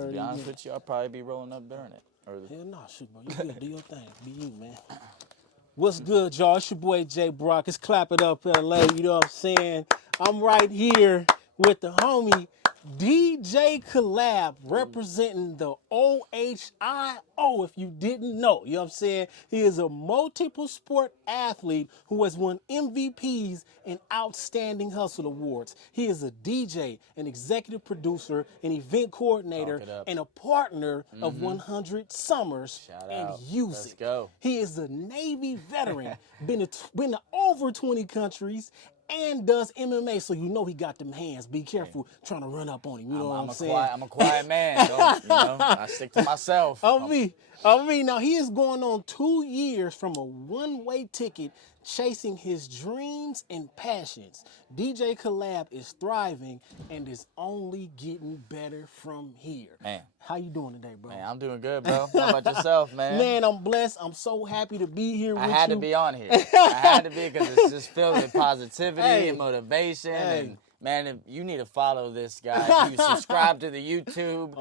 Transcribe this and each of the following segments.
To be honest with you, I'll probably be rolling up during it. Hell no, shoot, bro. You good, do your thing. Be you, man. What's good, y'all? It's your boy J.Brock. It's Clap It Up LA. You know what I'm saying? I'm right here with the homie DJ Collab representing the OHIO, if you didn't know. You know what I'm saying? He is a multiple sport athlete who has won MVPs and Outstanding Hustle Awards. He is a DJ, an executive producer, an event coordinator, and a partner of 100 Summers and Use Let's It. go. He is a Navy veteran, been to over 20 countries, and does MMA, so you know he got them hands. Be careful trying to run up on him. You know what I'm saying? I'm a quiet man. I stick to myself. Now he is going on 2 years from a one-way ticket chasing his dreams and passions. DJ Collab is thriving and is only getting better from here. Man. How you doing today, bro? Man, I'm doing good, bro. How about yourself, man? Man, I'm blessed. I'm so happy to be here with you. I had to be on here. I had to be because it's just filled with positivity and motivation. And man, if you need to follow this guy. If you subscribe to the YouTube,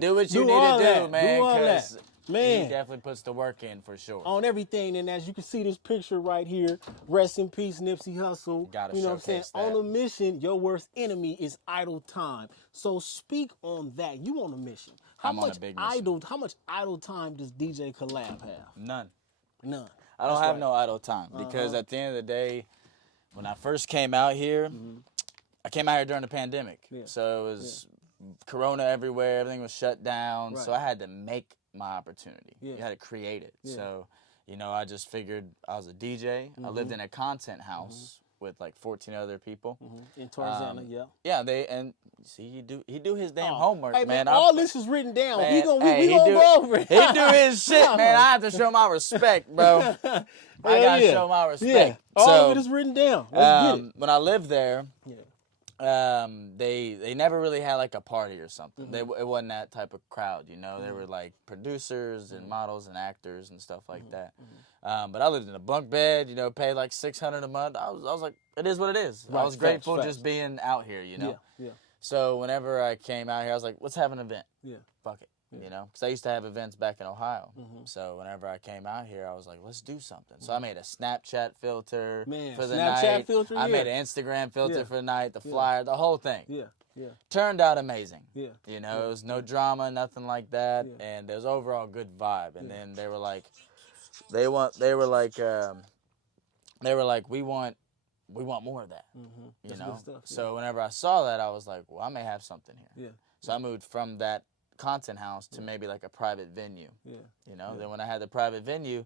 do what you need to do, man. Because he definitely puts the work in for sure. On everything, and as you can see this picture right here, rest in peace, Nipsey Hussle. Gotta you know what I'm saying? showcase that. On a mission, your worst enemy is idle time. So speak on that. You on a mission. I'm on a big mission. How much idle time does DJ Collab have? None. None. I don't have no idle time because at the end of the day, when I first came out here, I came out here during the pandemic. So it was Corona everywhere. Everything was shut down. So I had to make my opportunity. You had to create it. So, you know, I just figured I was a DJ. I lived in a content house with like 14 other people. In Tarzana, Yeah, see, he do his damn homework, hey, man. All this is written down. Man, we gonna go over it. He do his shit, man. I have to show my respect, bro. I gotta show my respect. All of it is written down. Let's get it. When I lived there, they never really had like a party or something. It wasn't that type of crowd, you know. They were like producers and models and actors and stuff like that. But I lived in a bunk bed, you know, paid like $600 a month. I was like, it is what it is. I was grateful just being out here, you know. So whenever I came out here, I was like, let's have an event. Fuck it. You know, because I used to have events back in Ohio. So whenever I came out here, I was like, let's do something. So I made a Snapchat filter for the night. I made an Instagram filter for the night, the flyer, the whole thing. Turned out amazing. You know, it was no drama, nothing like that. And there was overall good vibe. And then they were like, we want more of that. You know? So whenever I saw that, I was like, well, I may have something here. So I moved from that content house to maybe like a private venue. You know, then when I had the private venue,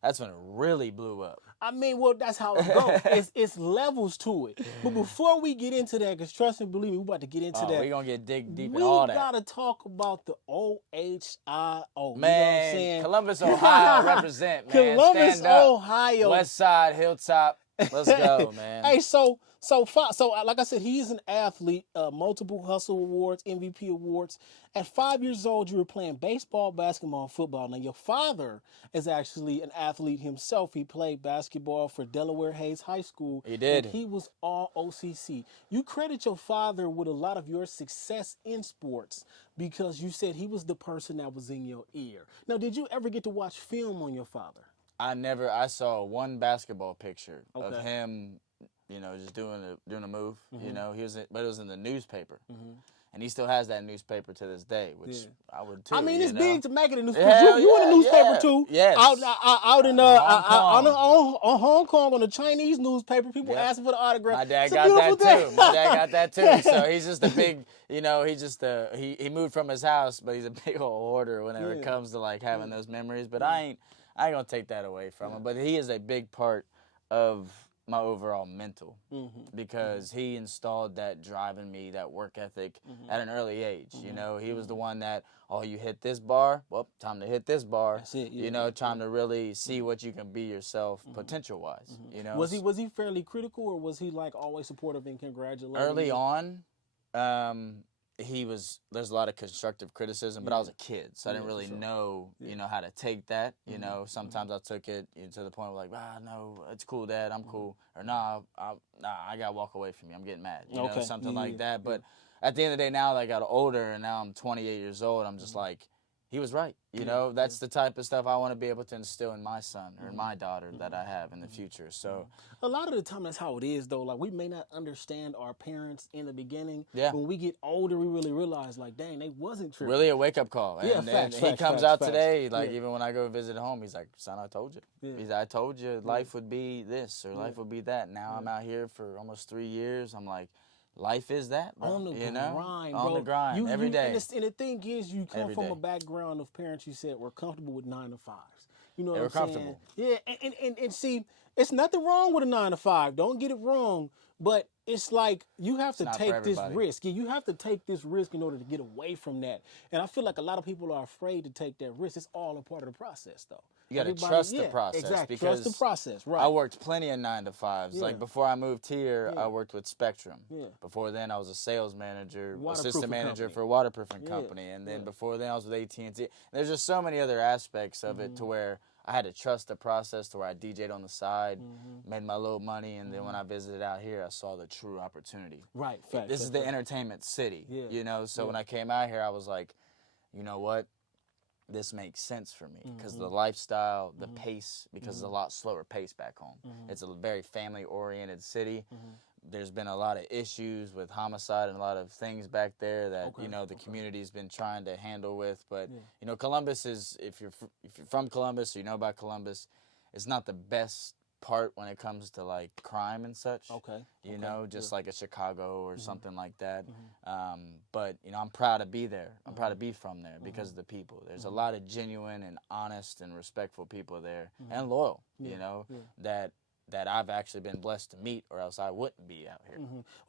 that's when it really blew up. I mean, well, that's how it goes. It's levels to it. But before we get into that, because trust and believe me, we're about to get into that. We're going to get deep in all that. We got to talk about the OHIO. Man, you know what I'm saying? Columbus, Ohio represent, man. Columbus, Stand up. Ohio. West Side, Hilltop. Let's go, man. Hey, so like I said, he's an athlete, multiple Hustle Awards, MVP Awards. At 5 years old, you were playing baseball, basketball, and football. Now, your father is actually an athlete himself. He played basketball for Delaware Hayes High School. He did. And he was all OCC. You credit your father with a lot of your success in sports because you said he was the person that was in your ear. Now, did you ever get to watch film on your father? I saw one basketball picture of him, you know, just doing a move. You know, but it was in the newspaper, and he still has that newspaper to this day, which I would too. I mean, it's big to make it a newspaper. Hell You in the newspaper too? Yes. Out in on Hong Kong on the Chinese newspaper, people asking for the autograph. My dad got that too. So he's just a big, you know, he moved from his house, but he's a big old hoarder whenever it comes to like having those memories. But I ain't gonna take that away from him. But he is a big part of my overall mental because he installed that drive in me, that work ethic at an early age. You know, he was the one that, you hit this bar, well, time to hit this bar. That's it, you know, trying to really see what you can be yourself potential wise. You know, was he fairly critical or was he like always supportive and congratulating? Early on, there's a lot of constructive criticism, but I was a kid, so I didn't really know, you know, how to take that. You know, sometimes I took it to the point of like, no, it's cool, Dad, I'm cool, or I gotta walk away from you, I'm getting mad, you know, something like that. But at the end of the day, now that I got older and now I'm 28 years old, I'm just like, he was right. You know, that's the type of stuff I want to be able to instill in my son or in my daughter that I have in the future. So a lot of the time that's how it is, though. Like, we may not understand our parents in the beginning. Yeah. When we get older, we really realize, like, dang, they wasn't tripping. really a wake-up call. Yeah, And, facts, and he facts, comes facts, out facts. today, like, Yeah. even when I go visit home, he's like, son, I told you. Yeah. I told you life would be this or life would be that. Now I'm out here for almost 3 years. I'm like, life is that, bro. On the you know? grind, On bro. the grind, every day. And the thing is, you come Every from day. a background of parents, you said, were comfortable with 9 to 5s. You know They what were I'm saying? comfortable. Yeah, and see, it's nothing wrong with a 9 to 5. Don't get it wrong. But it's like, you have to not for take this everybody. risk. Yeah, you have to take this risk in order to get away from that. And I feel like a lot of people are afraid to take that risk. It's all a part of the process, though. You got to Everybody- trust the yeah, process. Exactly. Because Trust the process, right. I worked plenty of 9 to 5s. Yeah. Like before I moved here, Yeah. I worked with Spectrum. Yeah. Before then, I was a sales manager, Waterproofing assistant manager company. for a waterproofing Yeah. company. And then Yeah. before then, I was with AT&T. There's just so many other aspects of it to where I had to trust the process, to where I DJ'd on the side, made my little money, and then when I visited out here, I saw the true opportunity. Right. Fact, This is fact, the fact. entertainment city, Yeah. you know? So when I came out here, I was like, you know what? This makes sense for me because the lifestyle, the pace, because it's a lot slower pace back home. It's a very family-oriented city. There's been a lot of issues with homicide and a lot of things back there that you know the community's been trying to handle with. But you know, Columbus is, if you're from Columbus or you know about Columbus, it's not the best part when it comes to like crime and such. Okay. You know, just like a Chicago or something like that. But you know, I'm proud to be there. I'm proud to be from there because of the people. There's a lot of genuine and honest and respectful people there, and loyal. You know, that I've actually been blessed to meet, or else I wouldn't be out here.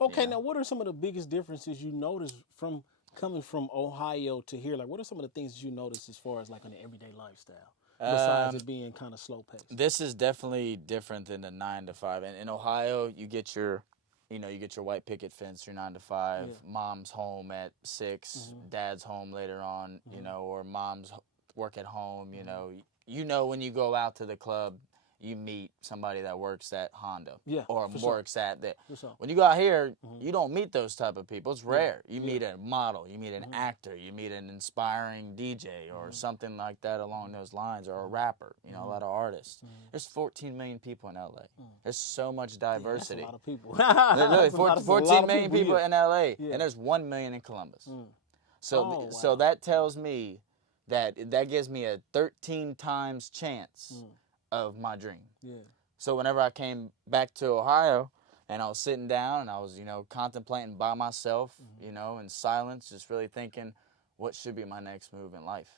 Okay, now what are some of the biggest differences you notice from coming from Ohio to here? Like, what are some of the things you notice as far as like an everyday lifestyle, besides it being kind of slow paced? This is definitely different than the 9 to 5. And in Ohio, you get your, you know, you get your white picket fence, your 9 to 5. Mom's home at 6, dad's home later on, you know, or mom's work at home. You know, when you go out to the club, you meet somebody that works at Honda, or works at that. When you go out here, you don't meet those type of people. It's rare. You meet a model, you meet an actor, you meet an inspiring DJ or something like that along those lines, or a rapper. You know, a lot of artists. There's 14 million people in LA. There's so much diversity. That's a lot of people. Literally, That's a lot of 14 million people here. in LA, and there's 1 million in Columbus. So, so that tells me that gives me a 13 times chance of my dream. So whenever I came back to Ohio and I was sitting down and I was, you know, contemplating by myself, you know, in silence, just really thinking what should be my next move in life.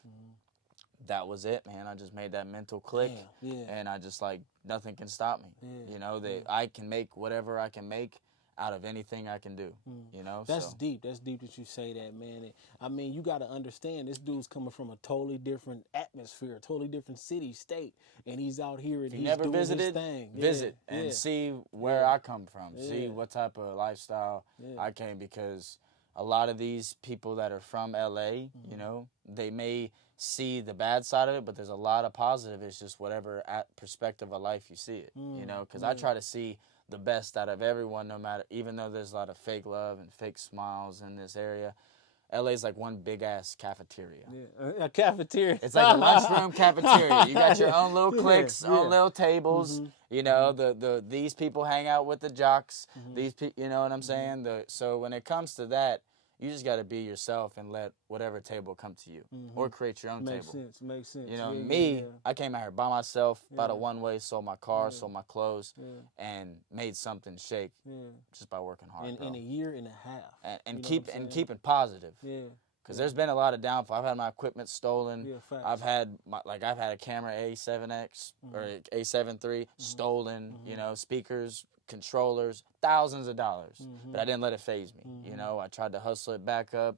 That was it, man. I just made that mental click, and I just like, nothing can stop me. You know, that I can make whatever I can make out of anything I can do, you know? That's deep. That's deep that you say that, man. And, I mean, you got to understand, this dude's coming from a totally different atmosphere, a totally different city, state, and he's out here and he's never doing visited, his thing. visit and see where I come from, see what type of lifestyle I came, because a lot of these people that are from LA, you know, they may see the bad side of it, but there's a lot of positive. It's just whatever perspective of life you see it, you know, because I try to see the best out of everyone, no matter, even though there's a lot of fake love and fake smiles in this area. LA's like one big ass cafeteria. A cafeteria. It's like a lunchroom cafeteria. You got your own little cliques, own little tables. You know, these people hang out with the jocks. These people, you know what I'm saying? So when it comes to that, you just got to be yourself and let whatever table come to you, or create your own Makes table. Makes sense. You know, I came out here by myself, bought a one-way, sold my car, sold my clothes, and made something shake just by working hard. In a year and a half. And keeping positive. Yeah. Because there's been a lot of downfall. I've had my equipment stolen. facts. I've had a camera A7X or A7 III stolen. You know, speakers, controllers, thousands of dollars. But I didn't let it faze me. You know, I tried to hustle it back up,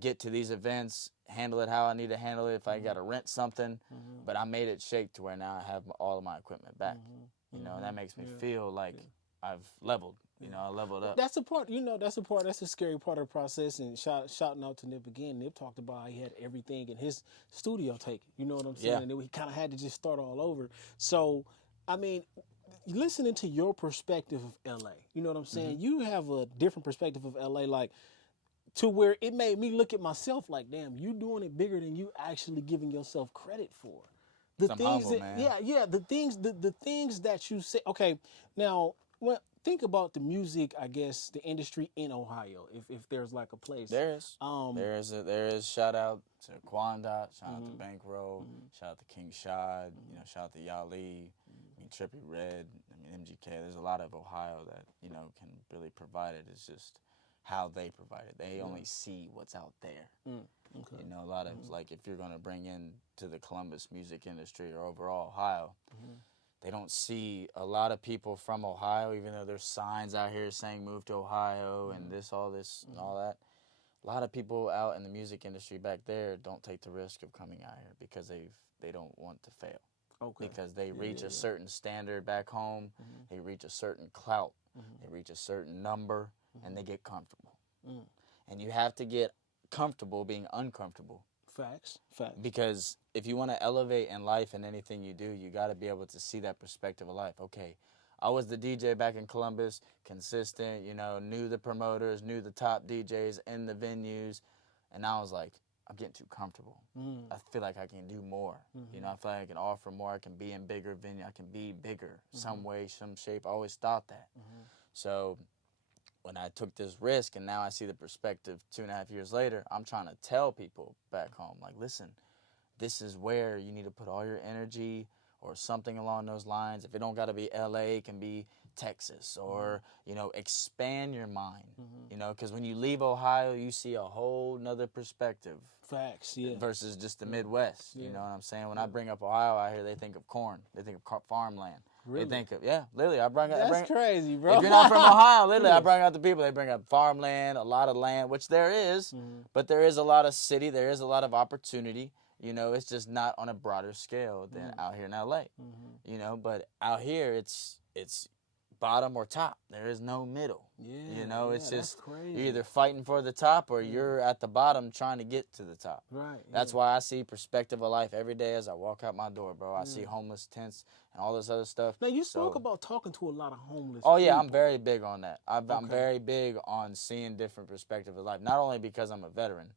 get to these events, handle it how I need to handle it if I got to rent something. But I made it shake to where now I have all of my equipment back. You know, and that makes me feel like I've leveled. You know, I leveled up. That's the part, you know, that's the scary part of the process. And shouting out to Nip again. Nip talked about how he had everything in his studio taken. You know what I'm saying? And then he kind of had to just start all over. So, I mean, listening to your perspective of LA, you know what I'm saying? You have a different perspective of LA. Like, to where it made me look at myself like, damn, you doing it bigger than you actually giving yourself credit for. The I'm things humble, that, man. yeah, the things that you say. Okay, now, think about the music, I guess, the industry in Ohio. If there's like a place, There is shout out to Quandot, shout out to Bankroll, shout out to King Shad, you know, shout out to Yali, I mean Trippy Red, I mean MGK. There's a lot of Ohio that, you know, can really provide it. It's just how they provide it. They only see what's out there. Okay. You know, a lot of like if you're gonna bring in to the Columbus music industry or overall Ohio, they don't see a lot of people from Ohio, even though there's signs out here saying move to Ohio and all this and all that. A lot of people out in the music industry back there don't take the risk of coming out here because they don't want to fail. Okay. Because they reach a certain standard back home, they reach a certain clout, they reach a certain number, and they get comfortable. And you have to get comfortable being uncomfortable. Facts. Because if you want to elevate in life and anything you do, you got to be able to see that perspective of life. Okay, I was the DJ back in Columbus, consistent, you know, knew the promoters, knew the top DJs in the venues, and now I was like, I'm getting too comfortable. I feel like I can do more. You know, I feel like I can offer more. I can be in bigger venue. I can be bigger some way, some shape. I always thought that. So when I took this risk and now I see the perspective 2.5 years later, I'm trying to tell people back home, like, listen, this is where you need to put all your energy or something along those lines. If it don't got to be LA, it can be Texas or, you know, expand your mind, you know, because when you leave Ohio, you see a whole nother perspective. Facts, yeah. Versus just the Midwest, you know what I'm saying? When I bring up Ohio out here, they think of corn. They think of farmland. Really? They think of, literally, That's crazy, bro. If you're not from Ohio, literally, I bring out the people. They bring up farmland, a lot of land, which there is, but there is a lot of city. There is a lot of opportunity. You know, it's just not on a broader scale than out here in LA. You know, but out here, it's bottom or top. There is no middle. Yeah, you know, it's just crazy. you're either fighting for the top or you're at the bottom trying to get to the top. Right. That's why I see perspective of life every day as I walk out my door, bro. I see homeless tents and all this other stuff. Now, you spoke about talking to a lot of homeless Oh, yeah, people. I'm very big on that. I'm very big on seeing different perspectives of life, not only because I'm a veteran,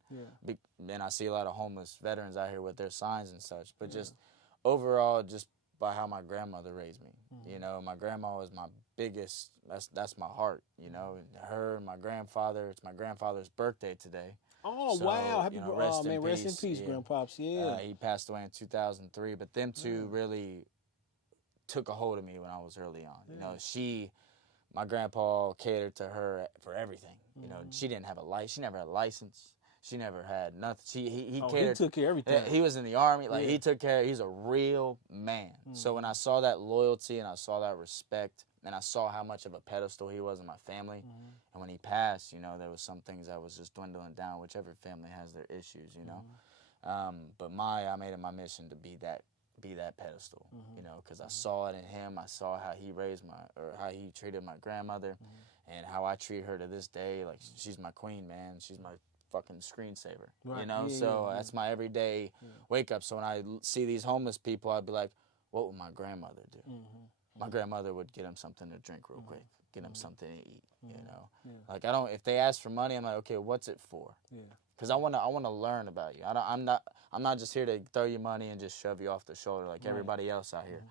and I see a lot of homeless veterans out here with their signs and such, but just overall, just by how my grandmother raised me. You know, my grandma was my biggest, that's my heart, you know, her and my grandfather. It's my grandfather's birthday today. Oh, So, wow. Happy rest birthday. in Rest in peace, peace, Grandpops. Yeah. he passed away in 2003, but them two really took a hold of me when I was early on. You know, my grandpa catered to her for everything. You know, she didn't have a license. She never had a license. She never had nothing. He catered. He took care of everything. He was in the Army. Like, he took care. He's a real man. So when I saw that loyalty and I saw that respect and I saw how much of a pedestal he was in my family, and when he passed, you know, there was some things that was just dwindling down, which every family has their issues, you know. But I made it my mission to be that pedestal, you know, because I saw it in him. I saw how he how he treated my grandmother, and how I treat her to this day. Like, she's my queen, man. She's my fucking screensaver, you know. That's my everyday wake up. So when I see these homeless people, I'd be like, what would my grandmother do? My grandmother would get him something to drink real quick, get him something to eat, you know. Like, if they ask for money, I'm like, okay, what's it for? Because I want to learn about you. I'm not just here to throw you money and just shove you off the shoulder like everybody else out here.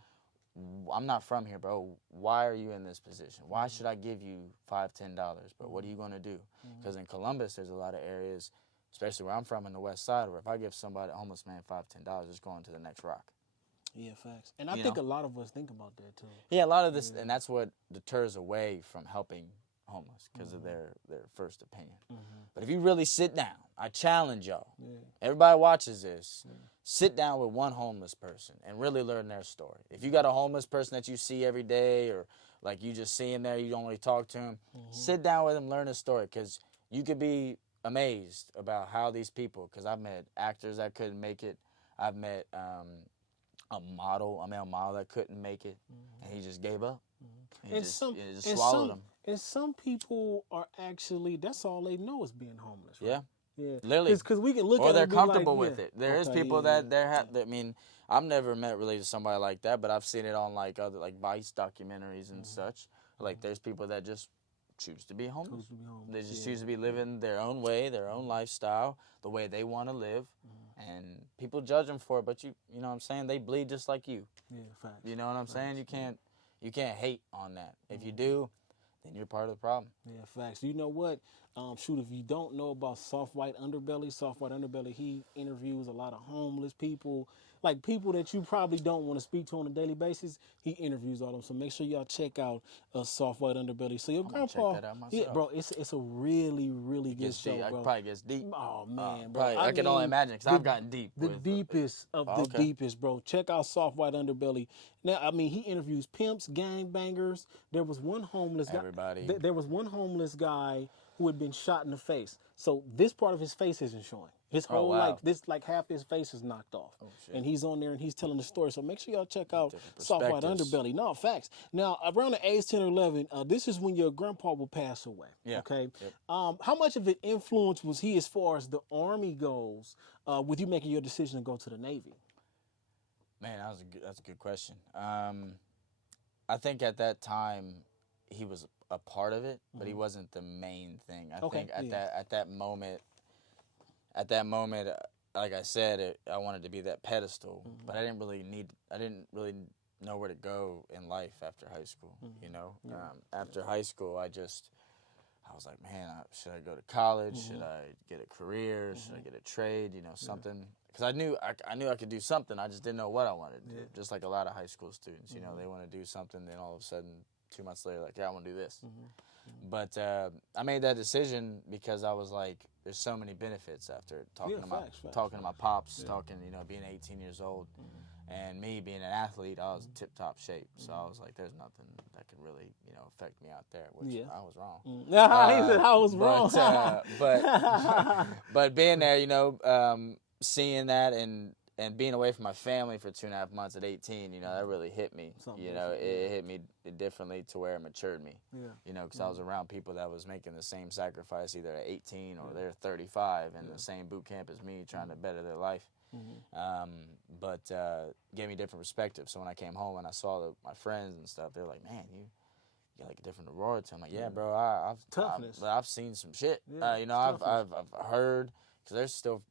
I'm not from here, bro. Why are you in this position? Why should I give you $5, $10, bro? What are you gonna do? Because in Columbus, there's a lot of areas, especially where I'm from in the West Side, where if I give somebody, a homeless man, $5, $10, it's going to the next rock. Yeah, facts. And I think a lot of us think about that too. Yeah, a lot of this, and that's what deters away from helping homeless, because of their first opinion. But if you really sit down, I challenge y'all. Everybody watches this. Sit down with one homeless person and really learn their story. If you got a homeless person that you see every day, or like you just see him there, you don't really talk to him, sit down with him, learn his story, because you could be amazed about how these people, because I've met actors that couldn't make it. I've met a male model that couldn't make it, and he just gave up. He just swallowed them. And some people are actually, that's all they know is being homeless, right? Yeah. Literally. Because we can look at it or they're and be comfortable like, with it. There is people that I mean, I've never met really somebody like that, but I've seen it on like other like Vice documentaries and such. Like, there's people that just choose to be homeless. Choose to be homeless. They just Yeah. choose to be living their own way, their own lifestyle, the way they want to live. And people judge them for it, but you know what I'm saying? They bleed just like you. Yeah, facts. You know what I'm saying? You can't hate on that. If you do, then you're part of the problem. Yeah, facts. You know what? Shoot, if you don't know about Soft White Underbelly, he interviews a lot of homeless people, like people that you probably don't want to speak to on a daily basis. He interviews all of them. So make sure y'all check out Soft White Underbelly. So your grandpa, check that out myself. yeah, bro, it's a really, really good show, bro. It probably gets deep. Oh man, bro. I can only imagine because I've gotten deep. The deepest of the deepest, bro. Check out Soft White Underbelly. Now, I mean, he interviews pimps, gangbangers. There was one homeless guy. Everybody. There was one homeless guy who had been shot in the face. So this part of his face isn't showing. His whole like half his face is knocked off. Oh, shit. And he's on there and he's telling the story. So make sure y'all check out Soft White Underbelly. No, facts. Now, around the age 10 or 11, this is when your grandpa will pass away. Yeah. Okay. Yep. How much of an influence was he as far as the Army goes with you making your decision to go to the Navy? Man, that's a good question. I think at that time he was a part of it, but he wasn't the main thing. I think at that moment, like I said, I wanted to be that pedestal, but I didn't really know where to go in life after high school. You know, after high school, I was like, man, should I go to college? Should I get a career? Should I get a trade? You know, something. Because I knew I could do something. I just didn't know what I wanted to do. Just like a lot of high school students, you know, they want to do something. Then all of a sudden, 2 months later, like, yeah, I want to do this. But I made that decision because I was like, there's so many benefits after talking to my pops, talking, you know, being 18 years old. And me being an athlete, I was in tip-top shape. So I was like, there's nothing that could really, you know, affect me out there, which I was wrong. He said I was wrong. But being there, you know, seeing that and being away from my family for 2.5 months at 18, you know, that really hit me. You know, it hit me differently to where it matured me. You know, because I was around people that was making the same sacrifice either at 18 or they're 35 in the same boot camp as me, trying to better their life. But gave me different perspective. So when I came home and I saw my friends and stuff, they were like, man, you got like a different aurora to. I'm like, yeah, bro, I've seen some shit. You know, I've heard, because there's still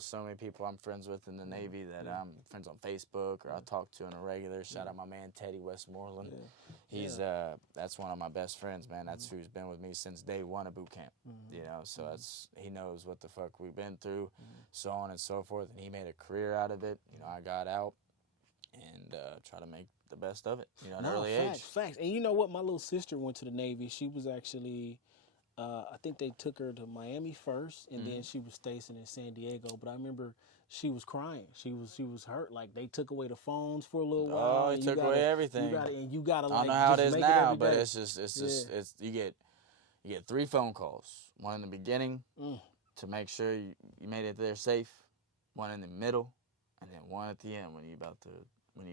so many people I'm friends with in the Navy that I'm friends on Facebook or I talk to on a regular. Shout out my man Teddy Westmoreland. He's that's one of my best friends, man. That's who's been with me since day one of boot camp. You know, so he knows what the fuck we've been through, so on and so forth. And he made a career out of it. You know, I got out and try to make the best of it. You know, at an early age. Facts. And you know what? My little sister went to the Navy. She was actually. I think they took her to Miami first, and then she was stationed in San Diego. But I remember she was crying. She was hurt. Like they took away the phones for a little while. Oh, they took away everything. You gotta. I don't know how it is now, but it's just you get 3 phone calls. One in the beginning to make sure you made it there safe. One in the middle, and then one at the end when you.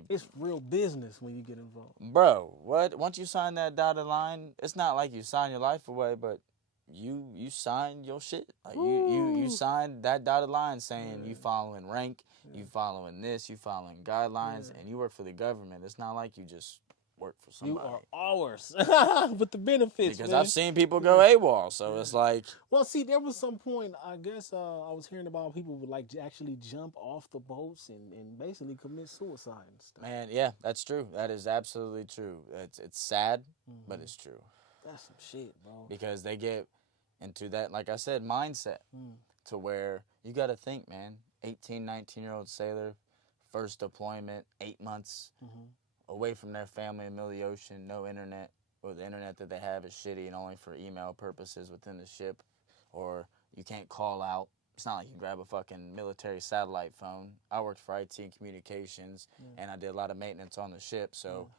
It's real business when you get involved. Bro, what? Once you sign that dotted line, it's not like you sign your life away, but you signed your shit. Like you signed that dotted line saying you following rank, you following this, you following guidelines, and you work for the government. It's not like you just work for somebody. You are ours with the benefits. Because man. I've seen people go AWOL, so it's like. Well, see, there was some point. I guess I was hearing about people would like actually jump off the boats and basically commit suicide and stuff. Man, yeah, that's true. That is absolutely true. It's sad, but it's true. That's some shit, bro. Because they get into that, like I said, mindset to where you got to think, man. 18, 19-year-old sailor, first deployment, 8 months away from their family in the middle of the ocean, no internet, or the internet that they have is shitty and only for email purposes within the ship, or you can't call out. It's not like you grab a fucking military satellite phone. I worked for IT and communications, and I did a lot of maintenance on the ship, so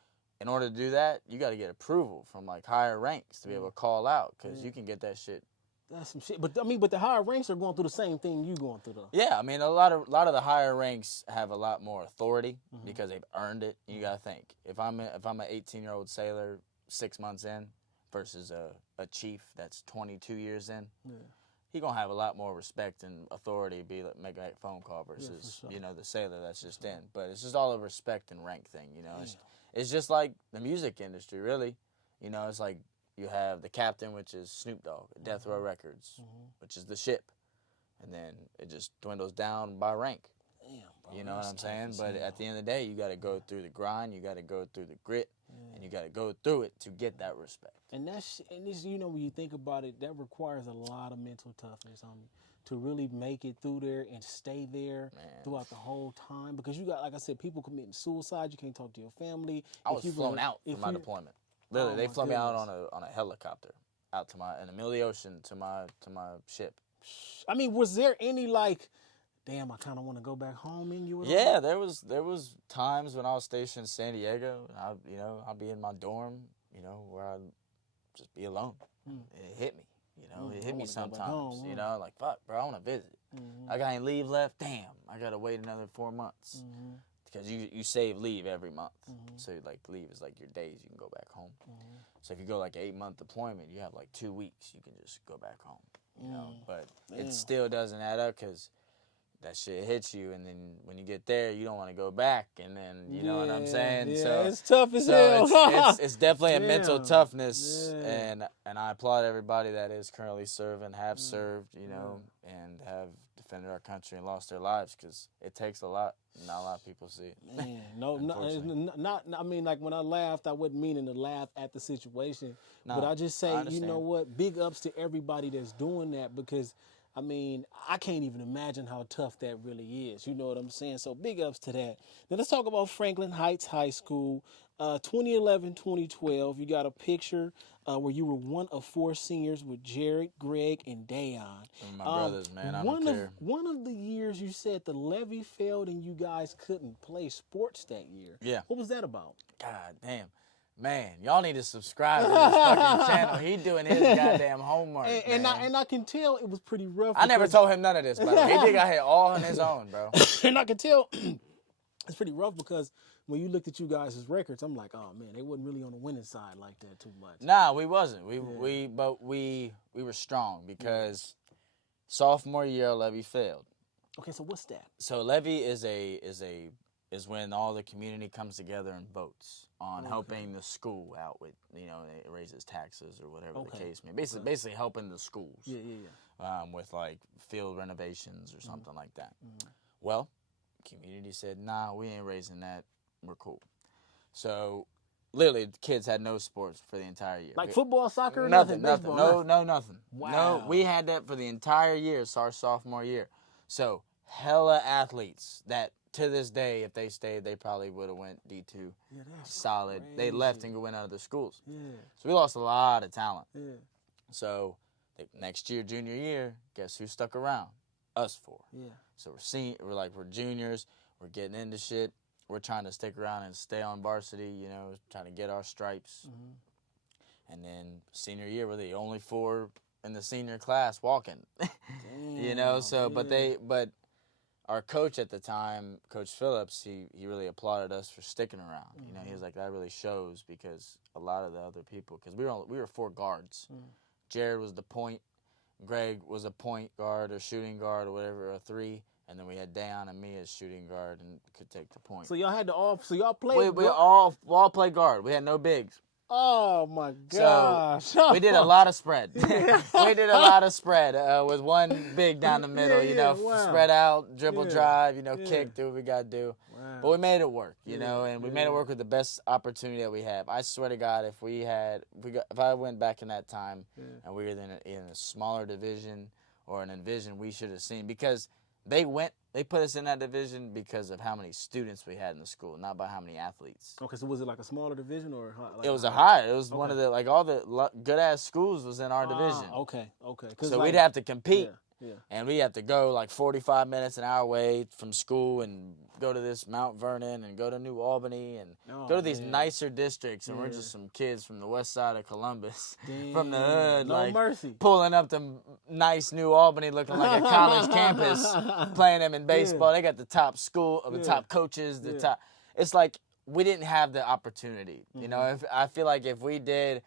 in order to do that, you got to get approval from like higher ranks to be able to call out, because you can get that shit. That's some shit. But I mean, but the higher ranks are going through the same thing you going through though. Yeah, I mean, a lot of the higher ranks have a lot more authority because they've earned it. You got to think, if I'm an 18-year-old sailor 6 months in versus a chief that's 22 years in, he gonna have a lot more respect and authority make a phone call versus you know, the sailor that's just in. But it's just all a respect and rank thing. You know, it's just like the music industry, really. You know, it's like you have the captain, which is Snoop Dogg, Death Row Records, which is the ship. And then it just dwindles down by rank. Damn, bro, you know what I'm saying? But at the end of the day, you got to go through the grind, you got to go through the grit, and you got to go through it to get that respect. And this, you know, when you think about it, that requires a lot of mental toughness, homie, to really make it through there and stay there throughout the whole time. Because you got, like I said, people committing suicide. You can't talk to your family. I was flown out for my deployment. Literally, they flew me out on a helicopter out to in the middle of the ocean to my ship. I mean, was there any like, damn, I kind of want to go back home in you? Yeah, there was times when I was stationed in San Diego. I'd be in my dorm, where I'd just be alone. It hit me, it hit me sometimes. Like, fuck, bro, I want to visit. I got any leave left? Damn, I gotta wait another 4 months because you save leave every month. So like leave is like your days you can go back home. So if you go like an 8-month deployment, you have like 2 weeks you can just go back home. But it still doesn't add up because that shit hits you, and then when you get there, you don't want to go back, and then you know what I'm saying. Yeah, so it's tough as hell. It's definitely a mental toughness, and I applaud everybody that is currently serving, have served, and have defended our country and lost their lives, because it takes a lot. Not a lot of people see it. Man, not. I mean, like when I laughed, I wasn't meaning to laugh at the situation, but I just say, you know what? Big ups to everybody that's doing that, because I mean, I can't even imagine how tough that really is. You know what I'm saying? So big ups to that. Now let's talk about Franklin Heights High School. 2011, 2012, you got a picture where you were one of 4 seniors with Jared, Greg, and Dayon. My brothers, man. I don't care. One of the years you said the levee failed and you guys couldn't play sports that year. Yeah. What was that about? God damn. Man, y'all need to subscribe to this fucking channel. He doing his goddamn homework, and I can tell it was pretty rough. I never told him none of this, by the way. He got here all on his own, bro. And I can tell it's pretty rough, because when you looked at you guys' records, I'm like, oh man, they wasn't really on the winning side like that too much. Nah, we wasn't. We were strong, because sophomore year levee failed. Okay, so what's that? So levee is when all the community comes together and votes on helping the school out with, it raises taxes or whatever the case may be. Basically helping the schools. With like field renovations or something like that. Well, community said, nah, we ain't raising that. We're cool. So literally the kids had no sports for the entire year. Like football, soccer? Nothing. Baseball, no, nothing. Wow. No, we had that for the entire year. It's our sophomore year. So hella athletes that, to this day, if they stayed, they probably would have went D2 solid. Crazy. They left and went out of the schools. Yeah. So we lost a lot of talent. Yeah. So next year, junior year, guess who stuck around? Us 4. Yeah. So we're juniors. We're getting into shit. We're trying to stick around and stay on varsity, trying to get our stripes. And then senior year, we're the only 4 in the senior class walking. Damn, but our coach at the time, Coach Phillips, he really applauded us for sticking around. He was like, that really shows, because a lot of the other people, because we were 4 guards. Jared was the point, Greg was a point guard or shooting guard or whatever, or 3, and then we had Dayon and me as shooting guard and could take the point. So y'all had y'all played. We all play guard. We had no bigs. Oh my gosh! So we did a lot of spread. We did a lot of spread with one big down the middle. Spread out, dribble, drive. Kick, do what we gotta do. Wow. But we made it work. And we made it work with the best opportunity that we have. I swear to God, if I went back in that time and we were in a smaller division or an division, we should have seen, because they put us in that division because of how many students we had in the school, not by how many athletes. Okay, so was it like a smaller division or? Like it was a higher. It was one of the, all the good ass schools was in our division. Okay. So we'd have to compete. Yeah. And we have to go like 45 minutes an hour away from school and go to this Mount Vernon and go to New Albany and go to these nicer districts. And we're just some kids from the west side of Columbus, from the hood, no mercy, pulling up to nice New Albany looking like a college campus, playing them in baseball. They got the top school, the top coaches, the top. It's like we didn't have the opportunity. I feel like if we did,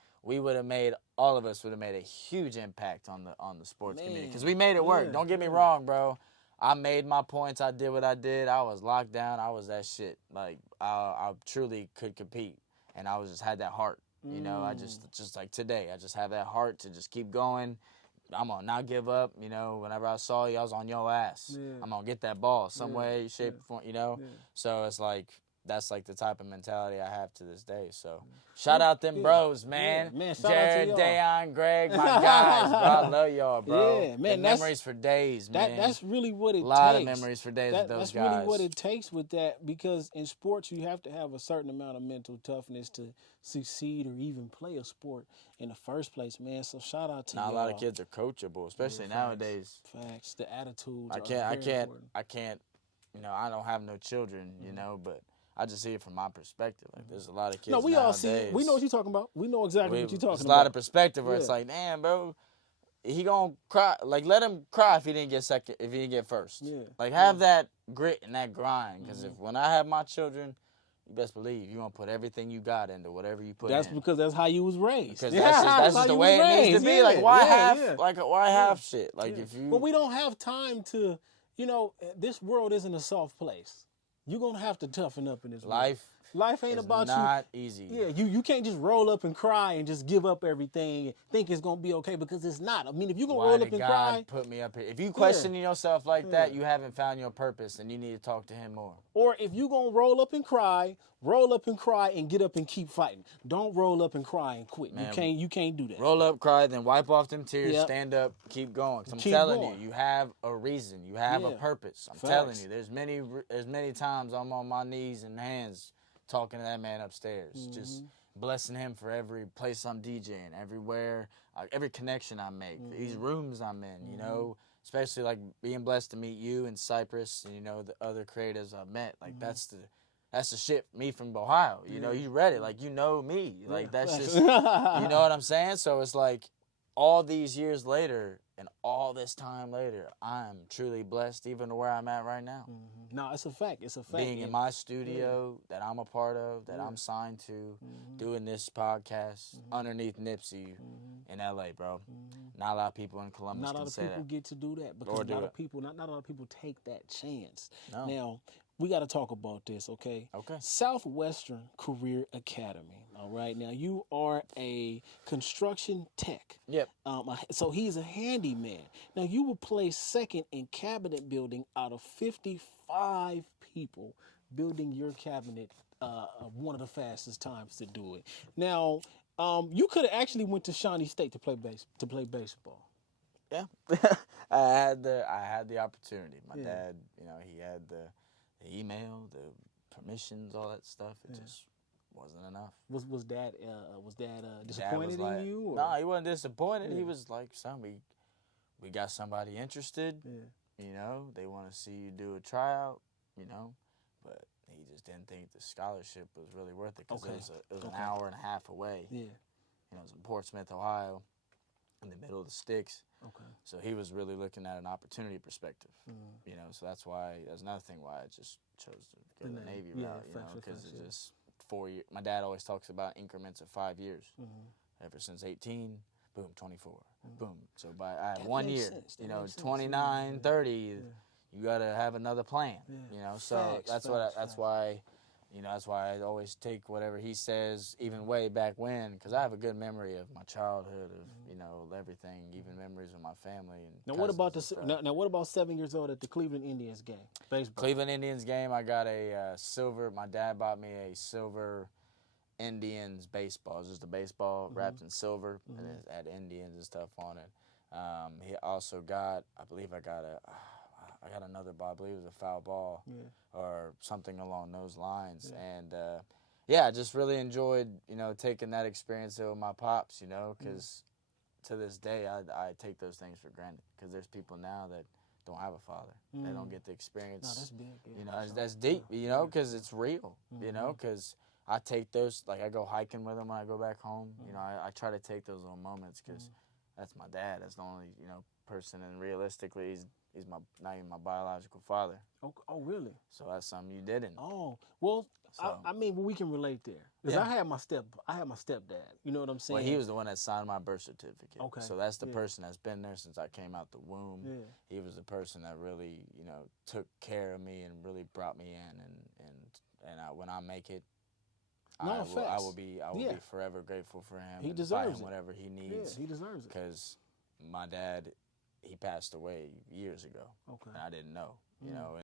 all of us would have made a huge impact on the sports community, because we made it work. Don't get me wrong, bro. I made my points. I did what I did. I was locked down. I was that shit. Like I truly could compete, and I just had that heart. You know, I just like today, I just have that heart to just keep going. I'm gonna not give up. You know, whenever I saw you, I was on your ass. Yeah. I'm gonna get that ball some way, shape, form. You know, Yeah. so it's like that's like the type of mentality I have to this day. So shout out them bros, man. Yeah. Man, shout Jared, out to y'all. Dayon, Greg, my guys, bro. I love y'all, bro. Yeah, man, The memories for days, man. That's really what it takes. A lot of memories for days with those that's guys. That's really what it takes with that, because in sports you have to have a certain amount of mental toughness to succeed or even play a sport in the first place, man. So shout out to y'all. Not a lot of kids are coachable, especially nowadays. Facts. The attitudes. I can't. You know, I don't have no children. You know, but I just see it from my perspective. Like, there's a lot of kids. No, we nowadays. all see it. We know what you're talking about. We know exactly what you're talking about. There's a lot of perspective where it's like, damn, bro, he gonna cry. Like, let him cry if he didn't get second, if he didn't get first. Yeah. Like, have that grit and that grind. Because when I have my children, you best believe you're gonna put everything you got into whatever you put in. That's because that's how you was raised. Because that's just the way it needs to be. Like, why have shit? Like, if you. But we don't have time to. You know, this world isn't a soft place. You're going to have to toughen up in this world. Life ain't about you. Not easy. Yeah, you can't just roll up and cry and just give up everything and think it's going to be okay, because it's not. I mean, if you're going to roll up and cry. Put me up here. If you question yourself like that, you haven't found your purpose, and you need to talk to him more. Or if you're going to roll up and cry and get up and keep fighting. Don't roll up and cry and quit. Man, you can't do that. Roll up, cry, then wipe off them tears, stand up, keep going. I'm telling you, you have a reason. You have a purpose. I'm telling you, there's many times I'm on my knees and hands talking to that man upstairs, just blessing him for every place I'm DJing, everywhere, every connection I make, these rooms I'm in, you know, especially like being blessed to meet you in Cyprus and, you know, the other creatives I've met. Like, that's the shit, me from Ohio. You know, you read it. Like, you know me. Like, that's just, you know what I'm saying? So it's like all these years later and all this time later, I'm truly blessed even to where I'm at right now. No, it's a fact. It's a fact. Being in my studio that I'm a part of, that I'm signed to, doing this podcast underneath Nipsey in LA, bro. Not a lot of people in Columbus can say that. Not a lot of people get to do that, because not a lot of people take that chance. No. Now, we got to talk about this, okay? Okay. Southwestern Career Academy, all right? Now, you are a construction tech. Yep. So he's a handyman. Now, you were placed second in cabinet building out of 55 people building your cabinet, one of the fastest times to do it. Now, you could have actually went to Shawnee State to play baseball. Yeah. I had the opportunity. My dad, you know, he had the email, the permissions, all that stuff. It just wasn't enough. Was Dad disappointed in you? Or? No, he wasn't disappointed. He was like, son, we got somebody interested. You know, they want to see you do a tryout, you know. But he just didn't think the scholarship was really worth it, because it was an hour and a half away. Yeah. You know, it was in Portsmouth, Ohio, in the middle of the sticks. Okay. So he was really looking at an opportunity perspective, you know. So that's another thing why I just chose to go the Navy route, you know, because it's just 4 years. My dad always talks about increments of 5 years. Ever since 18, boom, 24, boom. So I had 1 year, you know, 29, 30, you got to have another plan, you know. So that's why. You know, that's why I always take whatever he says, even way back when, because I have a good memory of my childhood, of, you know, everything, even memories of my family. And now, what about 7 years old at the Cleveland Indians game? Baseball. Cleveland Indians game, I got a silver. My dad bought me a silver Indians baseball. It was just a baseball wrapped in silver, and it had Indians and stuff on it. He also got, I got another ball. I believe it was a foul ball or something along those lines. And, I just really enjoyed, you know, taking that experience with my pops, you know, because to this day I take those things for granted, because there's people now that don't have a father. They don't get the experience. No, that's big. Yeah. You know, that's deep, you know, because it's real, you know, because I take those, like I go hiking with him when I go back home. You know, I try to take those little moments, because that's my dad. That's the only, you know, person, and realistically he's not even my biological father. Oh, really? So that's something you didn't. Oh, well, so, I mean, we can relate there. Because I had my stepdad. You know what I'm saying? Well, he was the one that signed my birth certificate. Okay. So that's the person that's been there since I came out the womb. Yeah. He was the person that really, you know, took care of me and really brought me in. And when I make it, No, I facts. will be Yeah. forever grateful for him. He and deserves buy him it. whatever he needs. Yeah, he deserves it. Because my dad, he passed away years ago. Okay. And I didn't know, you know.